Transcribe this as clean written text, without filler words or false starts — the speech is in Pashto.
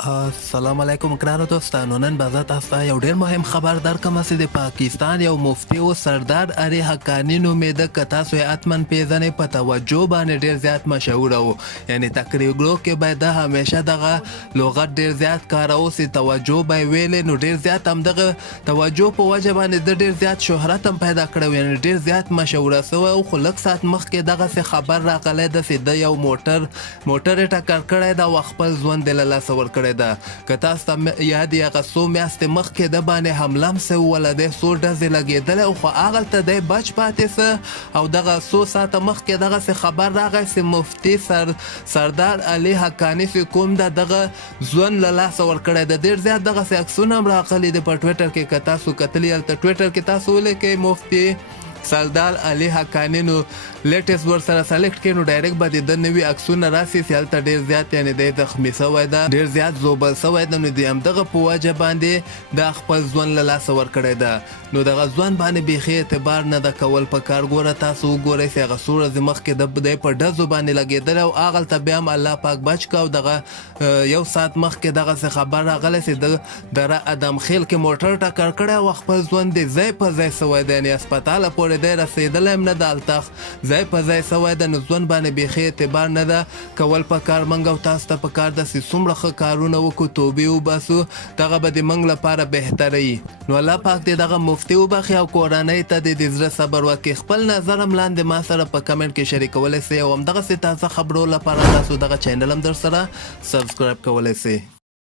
السلام علیکم ګرانو دوستانو. نن به زه تاسو ته یو ډېر مهم خبر درکړم چې د پاکستان یو مفتي و سردار علي حقاني نومېده. که تاسو یې حتما پیژنئ، په توجه باندې ډېر زیات مشهوره و. یعنې تقریرو کې به د همیشه دغه لغت ډېر زیات کاروه چې توجه به یې ویلې، نو ډېر زیات همدغه توجه په وجه باندې د ډېر زیات شهرت هم پیدا کړی و، یعنې ډېر زیات مشهوره سوی و. خو لږ ساعت مخکې دغسې خبر راغلی ده چې د یو موټر یې ټکر کړی ده او خپل ژوند یې له لاسه ورکړی ده. که تاسو ته یاد یې هغه څو میاشتې مخکې د باندې حمله هم سوې وله، دی څو ډزې لګېدلی او خو هغلته دی بچ پاتې څه، او دغه څو ساعته مخکې دغسې خبر راغی چې مفتي سردار علي حقاني چې کوم ده دغه ژوند له لاسه ورکړی ده. ډېر زیات دغسې عکسونه هم راغلي دي په ټویټر کې. که تاسو کتلي هلته ټویټر کې تاسو ولیکئ مفتي سردار علي حقاني، نو لیټسټ ورسره سلیکټ کړئ، نو ډایرکټ به د ده نوي عکسونه راسي چې هلته ډېر زیات یعنې دی زخمي سوی ده، ډېر زیات ژوبل سوی ده. نو د همدغه په وجه باندې دا خپل ژوند له لاسه ورکړی ده. نو دغه ژوند باندې بیخي اعتبار نه ده کول پکار. ګوره تاسو وګورئ چې هغه څو ورځې مخکې دی په ډزو باندې لګېدلی او هغلته بیا هم الله پاک بچ که، او دغه یو ساعت مخکې دغسې خبر راغلی چې د دره ادم خیل کې موټر ټکر کړی او خپل ژوند یې ځای په ځای سوی ده، یعنې هسپتاله پورې دی رسېدلی هم نه ده، هلته ځای په ځای سوی ده. نو ژوند باندې بیخي اعتبار نه ده کول پکار. موږ او تاسو ته پکار ده چې څومره ښه کارونه وکړو، توبې وباسو، دغه به د موږ لپاره بهتره وي. نو الله پاک دې دغه مفتي وبخښي او کورنۍ ته دې د زړه صبر وکړي. خپل نظر هم لاندې ما سره په کمنټ کې شریکولی سئ او همدغسې تازه خبرو لپاره تاسو دغه چینل هم در سره سبسکرایب کولی سئ.